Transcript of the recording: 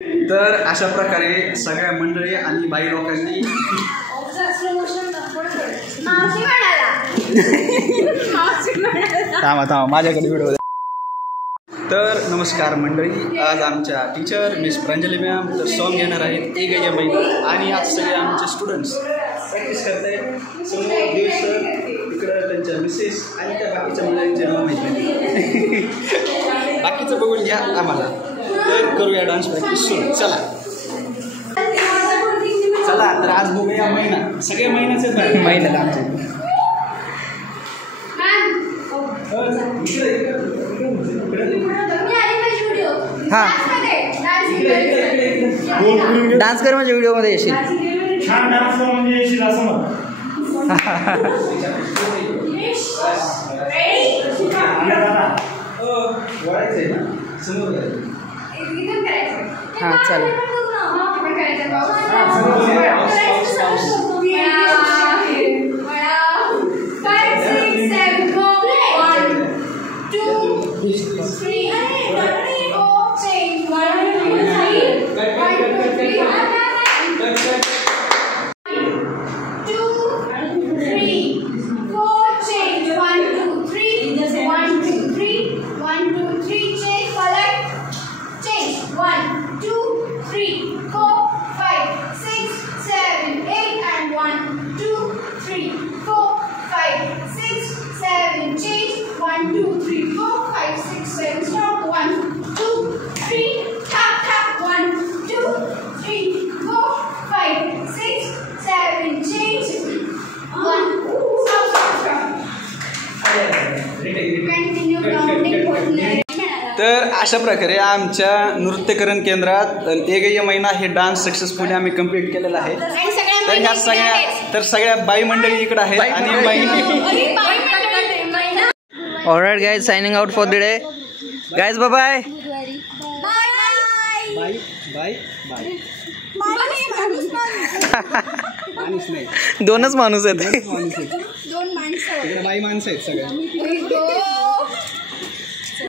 तर अशा प्रकारे सगळ्या मंडळी आणि बाई लोकांनी थांबा माझ्याकडे व्हिडिओ. तर नमस्कार मंडळी, आज आमच्या टीचर मिस प्रांजली मॅम तर सॉन्ग घेणार आहेत एक या महिना. आणि आज सगळे आमचे स्टुडंट्स प्रॅक्टिस करत आहेत. समोर दिवस इकडं त्यांच्या मिसेस आणि त्या बाकीच्या मुलांचे नाव माहिती बाकीचं बघून घ्या आम्हाला. तर करूया डान्स प्रॅक्टिस सुरू. चला तर आज बघूया महिना. सगळ्या महिन्याचे महिन्यात आमचे हां डान्स कर म्हणजे व्हिडिओमध्ये येशील. छान डान्स कर म्हणजे येशील असं म्हण. हां चालेल. तर अशा प्रकारे आमच्या नृत्यकरण केंद्रात एक महिना हे डान्स सक्सेसफुली आम्ही कंप्लीट केलेला आहे. तर ह्या सगळ्या बाई मंडळी इकडे आहेत आणि alright guys, signing out for the day guys. Bye bye bye bye bye. माणूस नाही, दोनच माणूस आहेत. दोन माणसं, बाई माणसं आहेत सगळ्या.